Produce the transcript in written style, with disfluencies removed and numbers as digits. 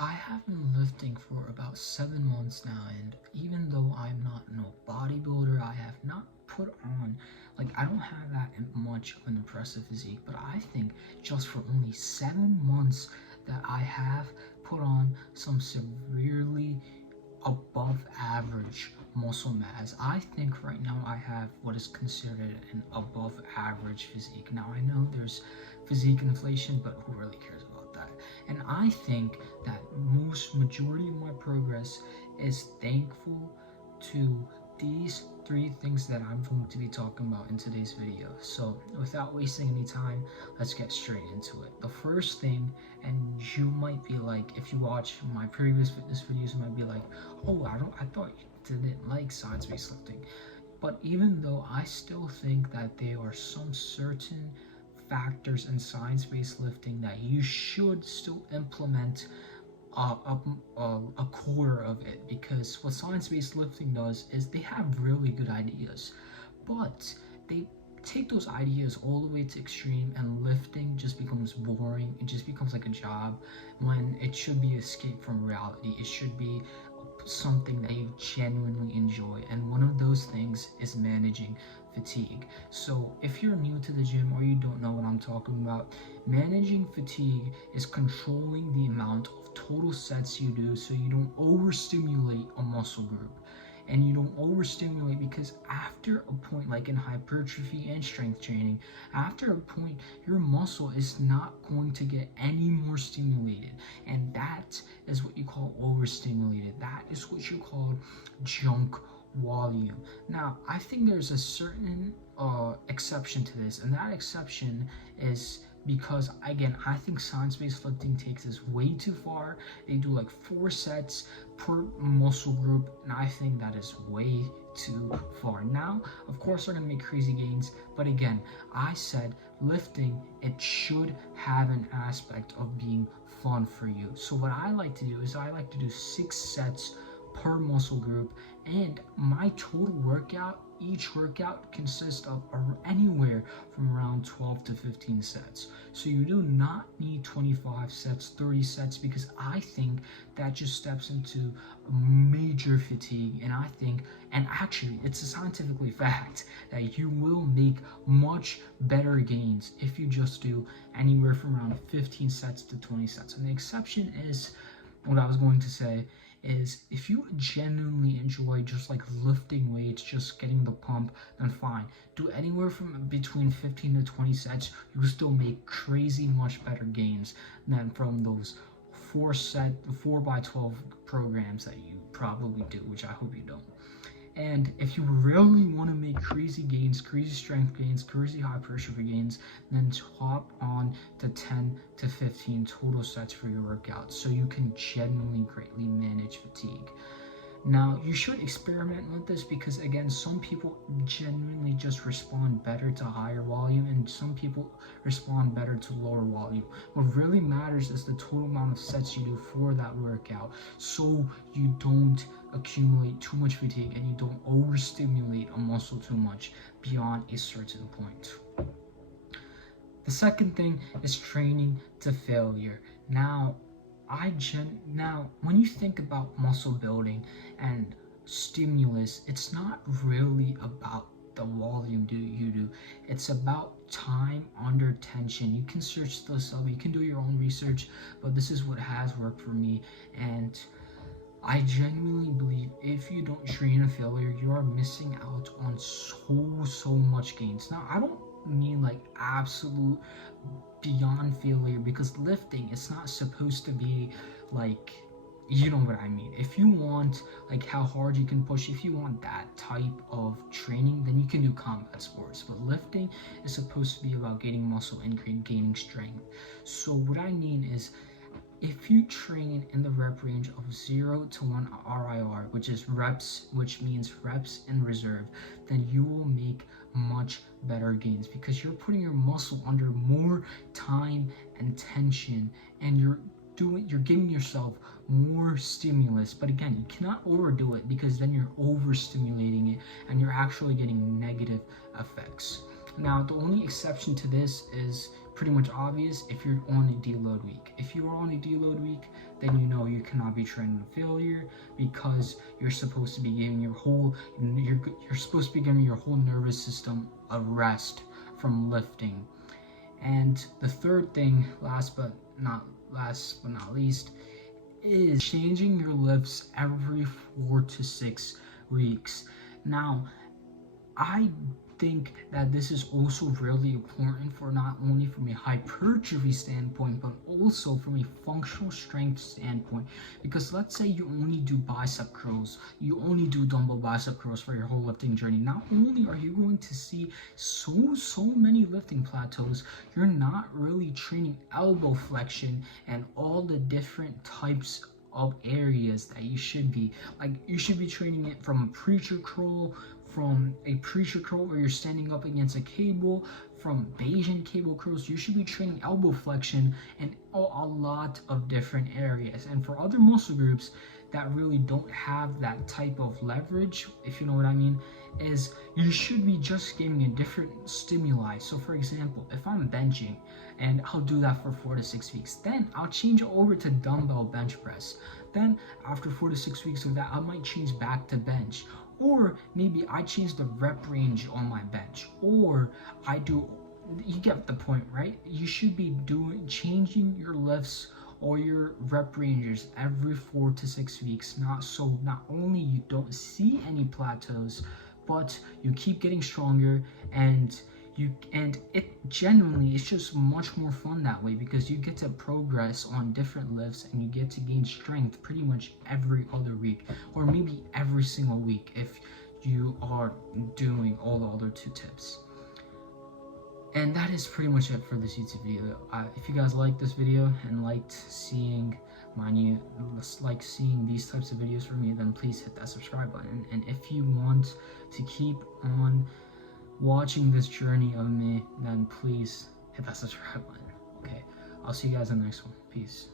I have been lifting for about 7 months now, and even though I'm not no bodybuilder, I have not put on, I don't have that much of an impressive physique, but I think just for only 7 months that I have put on some severely above average muscle mass. I think right now I have what is considered an above average physique. Now I know there's physique inflation, but who really cares about that? And I think that majority of my progress is thankful to these three things that I'm going to be talking about in today's video. So without wasting any time, let's get straight into it. The first thing, and you might be like, if you watch my previous fitness videos, you might be like, oh, I thought you didn't like science-based lifting. But even though I still think that there are some certain factors in science-based lifting that you should still implement a quarter of it, because what science-based lifting does is they have really good ideas, but they take those ideas all the way to extreme, and lifting just becomes boring. It just becomes like a job when it should be escape from reality. It should be something that you genuinely enjoy, and one of those things is managing fatigue. So if you're new to the gym or you don't know what I'm talking about, managing fatigue is controlling the amount of total sets you do so you don't overstimulate a muscle group. And you don't overstimulate because after a point, like in hypertrophy and strength training, after a point your muscle is not going to get any more stimulated, and that is what you call overstimulated. That is what you call junk volume. Now I think there's a certain exception to this, and that exception is because, again, I think science-based lifting takes this way too far. They do like 4 sets per muscle group, and I think that is way too far. Now, of course, they're gonna make crazy gains, but again, I said lifting, it should have an aspect of being fun for you. So what I like to do is I like to do 6 sets per muscle group, and my total workout, each workout consists of anywhere from around 12 to 15 sets. So you do not need 25 sets, 30 sets, because I think that just steps into major fatigue. And I think, and actually it's a scientifically fact, that you will make much better gains if you just do anywhere from around 15 sets to 20 sets. And the exception is, what I was going to say is, if you genuinely enjoy just like lifting weights, just getting the pump, then fine. Do anywhere from between 15 to 20 sets. You will still make crazy much better gains than from those 4x12 programs that you probably do, which I hope you don't. And if you really want to make crazy gains, crazy strength gains, crazy hypertrophy gains, then hop on to 10 to 15 total sets for your workouts so you can genuinely greatly manage fatigue. Now, you should experiment with this because, again, some people genuinely just respond better to higher volume and some people respond better to lower volume. What really matters is the total amount of sets you do for that workout, so you don't accumulate too much fatigue and you don't overstimulate a muscle too much beyond a certain point. The second thing is training to failure. Now, when you think about muscle building and stimulus, it's not really about the volume you do. It's about time under tension. You can search this up, you can do your own research, but this is what has worked for me. And I genuinely believe if you don't train a failure, you are missing out on so much gains. Now, I don't mean like absolute beyond failure, because lifting, it's not supposed to be like, you know what I mean. If you want like how hard you can push, if you want that type of training, then you can do combat sports. But lifting is supposed to be about getting muscle and gaining strength. So what I mean is, if you train in the rep range of 0 to 1 RIR, which is reps, which means reps in reserve, then you will make much better gains because you're putting your muscle under more time and tension, and you're giving yourself more stimulus. But again, you cannot overdo it because then you're overstimulating it and you're actually getting negative effects. Now, the only exception to this is pretty much obvious if you're on a deload week. If you are on a deload week, then you know you cannot be training to failure, because you're supposed to be giving your whole nervous system a rest from lifting. And the third thing, last but not least, is changing your lifts every 4 to 6 weeks. Now, I think that this is also really important for not only from a hypertrophy standpoint, but also from a functional strength standpoint. Because let's say you only do bicep curls, you only do dumbbell bicep curls for your whole lifting journey. Not only are you going to see so many lifting plateaus, you're not really training elbow flexion and all the different types of areas that you should be. Like, you should be training it from a preacher curl, where you're standing up against a cable, from Bayesian cable curls. You should be training elbow flexion in a lot of different areas. And for other muscle groups that really don't have that type of leverage, if you know what I mean, is you should be just giving a different stimuli. So for example, if I'm benching, and I'll do that for 4 to 6 weeks, then I'll change over to dumbbell bench press. Then after 4 to 6 weeks of that, I might change back to bench. Or maybe I change the rep range on my bench, or you get the point, right? You should be changing your lifts or your rep ranges every 4 to 6 weeks. Not only you don't see any plateaus, but you keep getting stronger, and it genuinely, it's just much more fun that way, because you get to progress on different lifts and you get to gain strength pretty much every other week, or maybe every single week if you are doing all the other 2 tips. And that is pretty much it for this YouTube video. If you guys liked this video and liked seeing these types of videos from me, then please hit that subscribe button. And if you want to keep on watching this journey of me, then please hit that subscribe button. Okay, I'll see you guys in the next one. Peace.